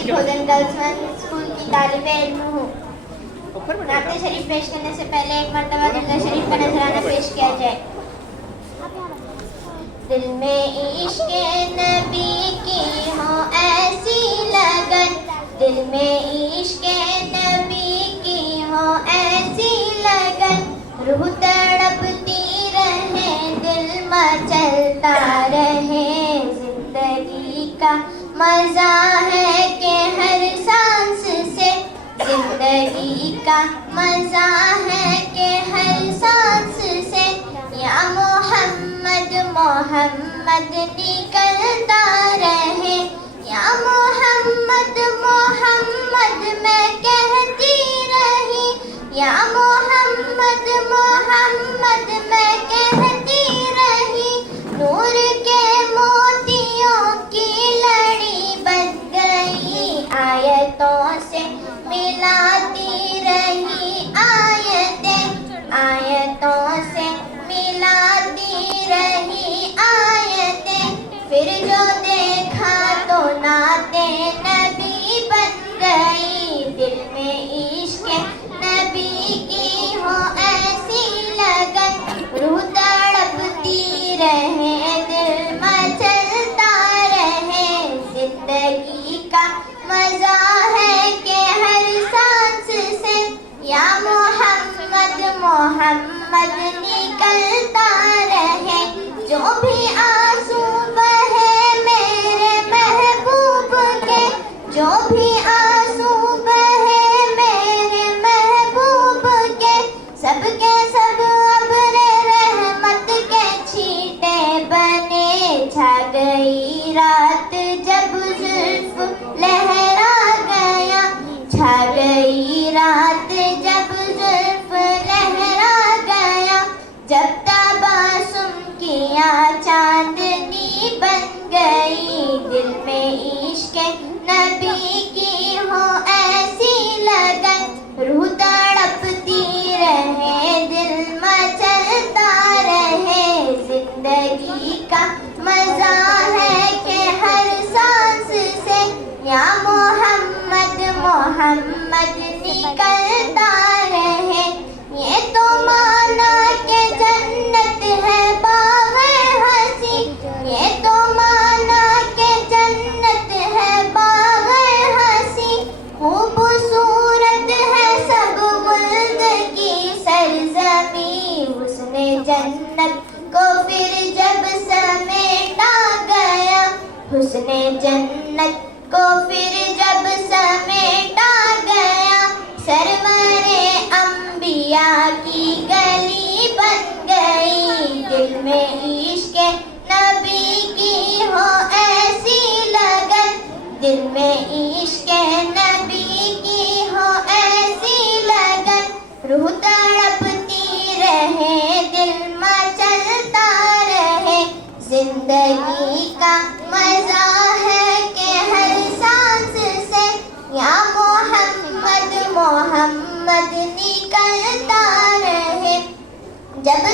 भोजन girls school की तालिबे इल्म हूँ। नाते शरीफ पेश करने से पहले एक मर्तबा दुर्गा शरीफ का नजराना पेश किया जाए। दिल में इश्क नबी की हो ऐसी लगन, दिल में इश्क नबी की हो ऐसी लगन, रूह तड़पती रहे दिल मचलता रहे। जिंदगी का मजा है कि हर सांस से, जिंदगी का मजा है कि हर सांस से, या मोहम्मद मोहम्मद निकलता रहे, या मोहम्मद मोहम्मद मैं कहती रही, या मोहम्मद मोहम्मद मैं कहती रही। नूर के मोतियों की लड़ी बन गई, आयतों से मिलाती रही आयतें, आयतों से मिलाती रही आयतें। फिर जो देखा तो नाते नबी बन गई, दिल में इश्क नबी की हो ऐसी लगन, रूह तड़पती रहे दिल मचलता रहे। जिंदगी का मजा है कि हर सांस से, या मोहम्मद मोहम्मद निकलता रहे। जो भी आंसू बहे मेरे महबूब के, जो भी आंसू बहे मेरे महबूब के, सबके सब अब्रे रहमत के छींटे बने। छा गई रात जब जुल्फ लहरा गया, छा गई रात जब जुल्फ लहरा गया, जब तबासुम किया चांदनी बन गई। दिल में इश्क नबी की हो ऐसी लगन, रूह तड़पती रहे दिल मचलता रहे। जिंदगी का मजा है कि हर सांस से, या मोहम्मद मोहम्मद निकलता रहे। ये तो माना के जन्नत है बाग़े हंसी, ये तो माना के जन्नत है बाग़े हंसी। खूबसूरत है सब मुल्क की सरज़मी, उसने जन्नत को फिर जब समेटा गया, उसने जन्नत को फिर जब समेटा गया, सरवरे अंबिया की गली बन गई। दिल में इश्क नबी की हो ऐसी लगन, दिल में इश्क नबी की हो ऐसी लगन, रूह तड़पती रहे दिल मचलता रहे। जिंदगी का मजा है कि हर सांस से, या मोहम्मद मोहम्मद निकलता रहे। जब